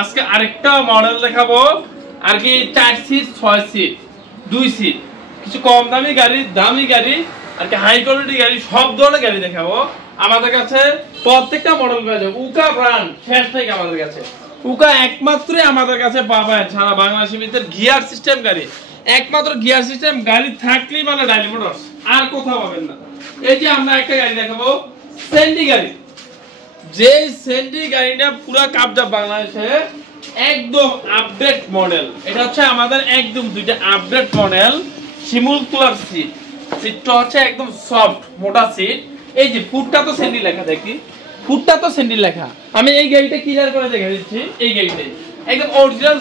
আজকে আরেকটা মডেল দেখাবো আর কি 4 সিট 6 সিট 2 সিট কিছু কম দামি গাড়ি দামি গাড়ি আর কি হাই কোয়ালিটি গাড়ি সব ধরনের গাড়ি দেখাবো আমাদের কাছে প্রত্যেকটা মডেল পাওয়া যাবে উকা ব্র্যান্ড শেষ থেকে আমাদের কাছে উকা একমাত্রই আমাদের কাছে পাবেন সারা বাংলাদেশের ভিতর গিয়ার সিস্টেম গাড়ি একমাত্র গিয়ার সিস্টেম গাড়ি থাকলেই মানে ডাইলি মোটরস আর কোথাও পাবেন না এই যে আমরা একটা গাড়ি দেখাবো সেন্ডি গাড়ি যে সেন্ডি গাড়িটা পুরো কাপজাপ বাংলাদেশে একদম আপডেট মডেল এটা হচ্ছে আমাদের একদম দুইটা আপডেট মডেল শিমুল কুলার সিট সিটটা হচ্ছে একদম সফট মোটা সিট এই যে ফুটটা তো সেন্ডি লেখা দেখি ফুটটা তো সেন্ডি লেখা আমি এই গাড়িটা ক্লিয়ার করে দেখাই দিচ্ছি এই গাড়িটাই একদম অরিজিনাল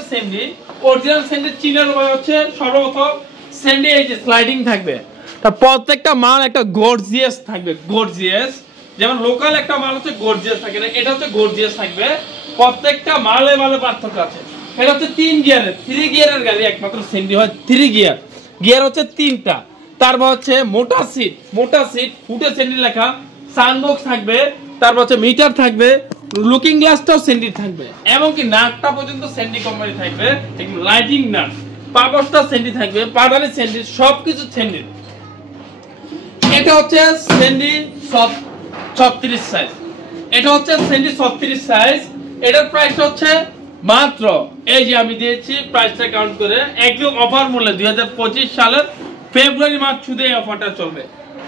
সেন্ডি চিনার উপায় হচ্ছে সর্বপ্রথম সেন্ডি এই যে স্লাইডিং থাকবে তার প্রত্যেকটা মাল একটা গর্জিয়াস থাকবে গর্জিয়াস যেমন লোকাল একটা মাল হচ্ছে গর্জিয়াস থাকে না এটা হচ্ছে গর্জিয়াস থাকবে প্রত্যেকটা মালে পার্থক্য আছে এটা হচ্ছে 3 গিয়ারের 3 গিয়ারের গাড়ি একমাত্র সেন্ডি হয় 3 গিয়ার হচ্ছে 3টা তারপর হচ্ছে মোটা সিট ফুটে সেন্ডি লেখা সানবক্স থাকবে তারপর হচ্ছে মিটার থাকবে লুকিং গ্লাসটাও সেন্ডি থাকবে এবং কি নাটটা পর্যন্ত সেন্ডি কোম্পানি থাকবে একদম লাইটিং নাট পাবসটা সেন্ডি থাকবে পাদানি সেন্ডি সবকিছু সেন্ডি এটা হচ্ছে সেন্ডি সব 36 সাইজ এটা হচ্ছে সেন্ডি 36 সাইজ এটার প্রাইস হচ্ছে মাত্র এই যে আমি দিয়েছি প্রাইসটা কাউন্ট করে একদম অফার মূল্যে 2025 সালের ফেব্রুয়ারি মাস শুধু এই অফারটা চলবে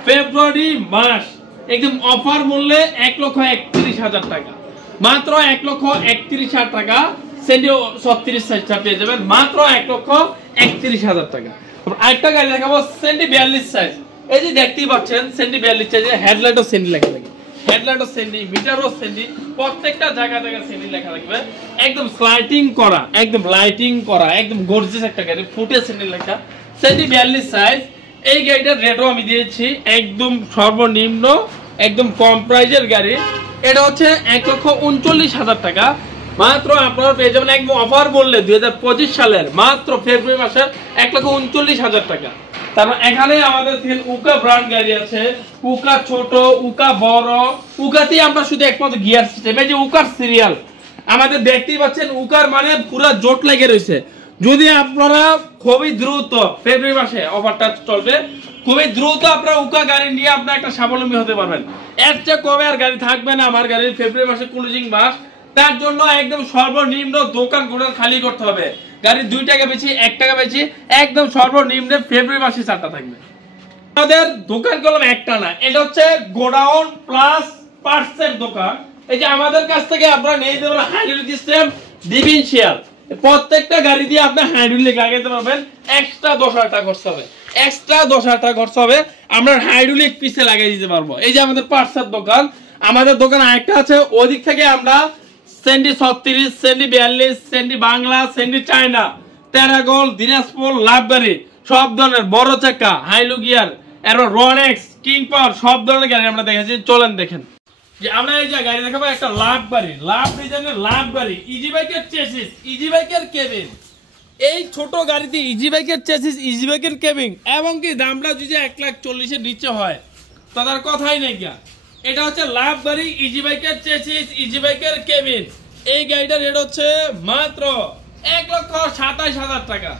ফেব্রুয়ারি মাস একদম অফার মূল্যে 1,31,000 টাকা মাত্র 1,31,000 টাকা সেন্ডি 36 সাইজটা পেয়ে যাবেন মাত্র 1,31,000 টাকা আরেকটা গাড়ি দেখাবো সেন্ডি 42 সাইজ এই যে দেখতেই পাচ্ছেন সেন্ডি 42 সাইজে হেডলাইটও সেন্ডি লেখা থাকে হেডলাইটও সেন্ডি মিটারও সেন্ডি প্রত্যেকটা জায়গা সেন্ডি লেখা থাকবে একদম স্লাইটিং করা একদম লাইটিং করা একদম গর্জিয়াস একটা গাড়ি ফুটে সেন্ডি লেখা সেন্ডি 42 সাইজ এই গাড়িটার রেটও আমি দিয়েছি একদম সর্বনিম্ন একদম কম প্রাইজের গাড়ি এটা হচ্ছে 1,39,000 টাকা মাত্র আপনারা পেয়ে যাবেন একদম অফার বললে 2025 সালের মাত্র ফেব্রুয়ারি মাসের 1,39,000 টাকা তারপর এখানে আমাদের উকা ব্র্যান্ড গাড়ি আছে উকা ছোট উকা বড় উকাতেই আমরা শুধু একমাত্র গিয়ার সিস্টেম এই যে উকার সিরিয়াল আমাদের দেখতেই পাচ্ছেন উকার মানে পুরো জোট লেগে রয়েছে যদি আপনারা খুবই দ্রুত ফেব্রুয়ারি মাসে অফারটা চলবে খুবই দ্রুত আপনারা উকা গাড়ি নিয়ে আপনারা একটা স্বাবলম্বী হতে পারবেন এর চেয়ে কমে আর গাড়ি থাকবে না আমার গাড়ির ফেব্রুয়ারি মাসে ক্লোজিং মাস তার জন্য একদম সর্বনিম্ন দোকান গোডাউন খালি করতে হবে গাড়ি 2 টাকা বেশি 1 টাকা বেশি একদম সর্বনিম্ন ফেব্রুয়ারি মাসে চারটা থাকবে আমাদের দোকান কলম একটা না এটা হচ্ছে গোডাউন প্লাস পার্টসের দোকান এই যে আমাদের কাছ থেকে আপনারা নিয়ে যেতে পারেন হাইড্রোলিক সিস্টেম ডিফারেন্সিয়াল প্রত্যেকটা গাড়ি দিয়ে আপনি হাইড্রোলিক লাগাইতে পারবেন এক্সট্রা 10,000 টাকা খরচ হবে এক্সট্রা 10,000 টাকা খরচ হবে আমরা হাইড্রোলিক পিছে লাগিয়ে দিতে পারবো এই যে আমাদের পার্টসের দোকান আমাদের দোকান আরেকটা আছে ওদিক থেকে আমরা সেন্ডি 36 সেন্ডি 42 সেন্ডি বাংলা সেন্ডি চায়না টেরাগোল দিনাজপুর লাভবাড়ি সব ধরনের বড় চাকা হাইলো গিয়ার এরপর রনেক্স কিং পাওয়ার সব ধরনের গাড়ি আমরা দেখেছি চলেন দেখেন যে আমরা এই যে গাড়ি দেখাবো একটা লাভবাড়ি লাভ ডিজাইনের লাভবাড়ি ইজি বাইকের চেসিস ইজি বাইকের কেবিন এই ছোট গাড়িতে ইজি বাইকের চেসিস ইজি বাইকের কেবিন এবং কি দামটা যদি 1,40,000 এর নিচে হয় তাদের কথাই নেই কি এটা হচ্ছে লাভবাড়ি ইজি বাইকের চেসিস ইজি বাইকের কেবিন এই গাড়িটার রেট হচ্ছে মাত্র 1,27,000 টাকা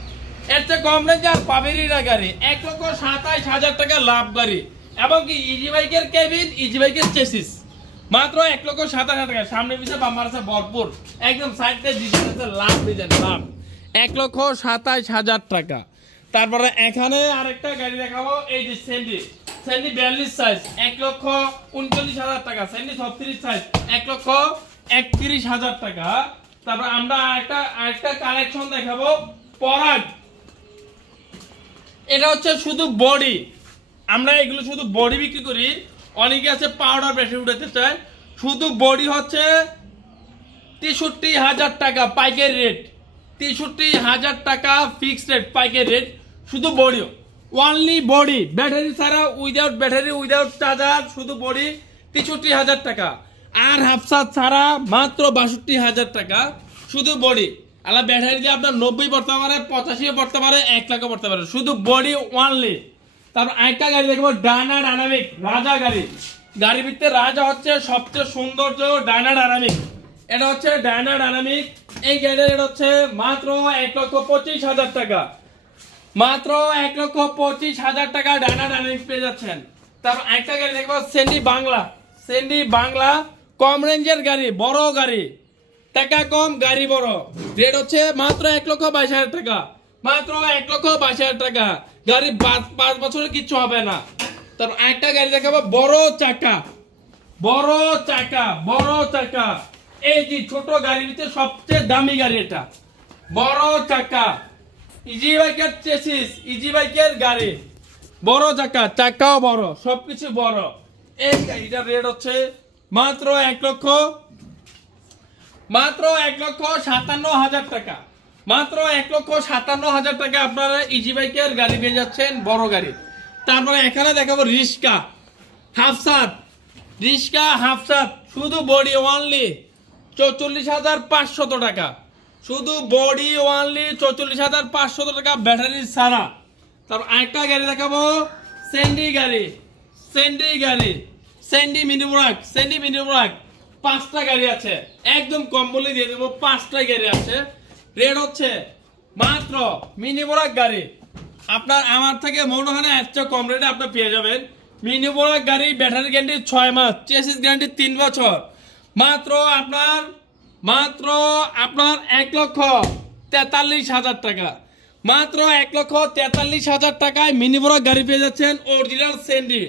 এর চেয়ে কম রেঞ্জ আর পাবেনই না গাড়ি 1,27,000 টাকা লাভবাড়ি এবং কি ইজি বাইকের কেবিন ইজি বাইকের চেসিস মাত্র 1,27,000 টাকা সামনে পিছনে বাম্পার আছে ভরপুর একদম সাইডে ডিজাইন আছে লাভ ডিজাইন লাভ 1,27,000 টাকা তারপরে এখানে আরেকটা গাড়ি দেখাবো এই যে সেন্ডি 42 সাইজ 1,39,000 টাকা সেন্ডি 36 সাইজ 1,31,000 টাকা তারপর আমরা আরেকটা কালেকশন দেখাবো পরাগ এটা হচ্ছে শুধু বডি আমরা এগুলো শুধু বডি বিক্রি করি অনেকে আছে পাউডার বেশি উঠাতে চায় শুধু বডি হচ্ছে 63,000 টাকা পাইকারি রেট 63,000 টাকা ফিক্সড রেট পাইকারি রেট শুধু বডি অনলি বডি ব্যাটারি ছাড়া উইদাউট ব্যাটারি উইদাউট চার্জার শুধু বডি 63,000 টাকা আর হাফসাত ছাড়া মাত্র 62,000 টাকা শুধু বডি আলা ব্যাটারি দিয়ে আপনার 90 পড়তে পারে 85 পড়তে পারে 1 লাখ পড়তে পারে শুধু বডি অনলি তারপর আরেকটা গাড়ি দেখবো ডায়নামিক রাজা গাড়ির ভিতরে রাজা হচ্ছে সবচেয়ে সৌন্দর্য ডায়নামিক এটা হচ্ছে ডায়না ডায়নামিক। এই গাড়ির এটা হচ্ছে মাত্র 1,25,000 টাকা। মাত্র 1,25,000 টাকা ডায়না ডায়নামিক পেয়ে যাচ্ছেন। তারপর একটা গাড়ি দেখবো সেন্ডি বাংলা। সেন্ডি বাংলা কম রেঞ্জের গাড়ি, বড় গাড়ি, টাকা কম গাড়ি বড়। রেট হচ্ছে মাত্র 1,22,000 টাকা। মাত্র 1,22,000 টাকা। গাড়ি 5 বছরের কিচ্ছু হবে না। তারপর একটা গাড়ি দেখাবো বড় চাকা, বড় চাকা, বড় চাকা। এই যে ছোট গাড়ির ভিতরে সবচেয়ে দামি গাড়ি এটা, বড় চাকা। ইজি বাইকের চেসিস, ইজি বাইকের গাড়ি, বড় চাকা, চাকাও বড়, সবকিছু বড়। এই গাড়িটার রেট হচ্ছে মাত্র 1,57,000 টাকা। মাত্র 1,57,000 টাকা আপনারা ইজি বাইকের গাড়ি পেয়ে যাচ্ছেন, বড় গাড়ি। তারপরে এখানে দেখাবো রিস্কা হাফসাত। রিস্কা হাফসাত শুধু বডি ওয়ানলি 44,500 টাকা। শুধু বডি ওয়ানলি 44,500 টাকা, ব্যাটারি ছাড়া। তারপর আরেকটা গাড়ি দেখাবো সেন্ডি গাড়ি, সেন্ডি গাড়ি, সেন্ডি মিনি ব্রাক, সেন্ডি মিনি ব্রাক। 5টা গাড়ি আছে, একদম কম বলে দিয়ে দেবো। 5টা গাড়ি আছে। রেট হচ্ছে মাত্র মিনি ব্রাক গাড়ি আপনার আমার থেকে মনে হয় এত কম রেটে আপনি পেয়ে যাবেন। মিনি ব্রাক গাড়ি, ব্যাটারি গ্যারান্টি 6 মাস, চেসিস গ্যারান্টি 3 বছর। মাত্র আপনার 1,43,000 টাকা। মাত্র 1,43,000 টাকায় মিনি ব্রাক গাড়ি পেয়ে যাচ্ছেন। অরিজিনাল সেন্ডি,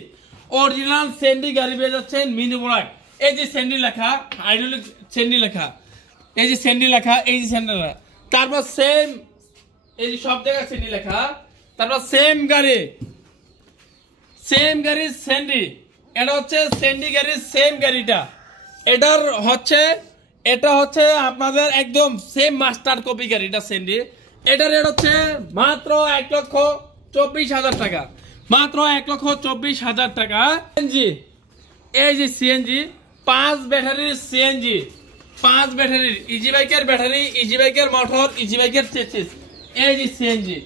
অরিজিনাল সেন্ডি গাড়ি পেয়ে যাচ্ছেন মিনি ব্রাক। এই যে সেন্ডি লেখা, হাইড্রোলিক সেন্ডি লেখা, এই যে সেন্ডি লেখা, এই যে সেন্ডি লেখা। তারপর সেম এই যে সব জায়গায় সেন্ডি লেখা। তারপর সেম গাড়ি, সেম গাড়ি সেন্ডি। এটা হচ্ছে সেন্ডি গাড়ির সেম গাড়িটা। এটা হচ্ছে আপনাদের একদম সেম মাস্টার কপি গাড়িটা সেন্ডি। এটা রেট হচ্ছে মাত্র 1,24,000 টাকা। মাত্র 1,24,000 টাকা। সিএনজি, এই যে সিএনজি 5 ব্যাটারির সিএনজি, 5 ব্যাটারির ইজি বাইকের ব্যাটারি, ইজি বাইকের মোটর, ইজি বাইকের চেসিস। এই যে সিএনজি,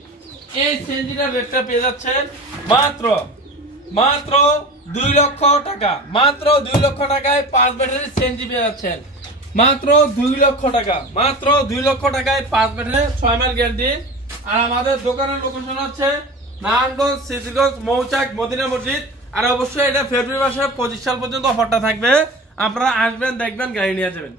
এই সিএনজিটার রেটটা পেয়ে যাচ্ছেন মাত্র 2 লক্ষ টাকা। মাত্র 2 লক্ষ টাকায় 5 ব্যাটারির সিএনজি পেয়ে যাচ্ছেন। মাত্র 2 লক্ষ টাকা। মাত্র 2 লক্ষ টাকায় 5 ব্যাটারি, 6 মাস গ্যারান্টি। আর আমাদের দোকানের লোকেশন হচ্ছে নারায়ণগঞ্জ, সিদ্ধিরগঞ্জ, মৌচাক, মদিনা মসজিদ। আর অবশ্যই এটা ফেব্রুয়ারি মাসের 25 সাল পর্যন্ত অফারটা থাকবে। আপনারা আসবেন, দেখবেন, গাড়ি নিয়ে যাবেন।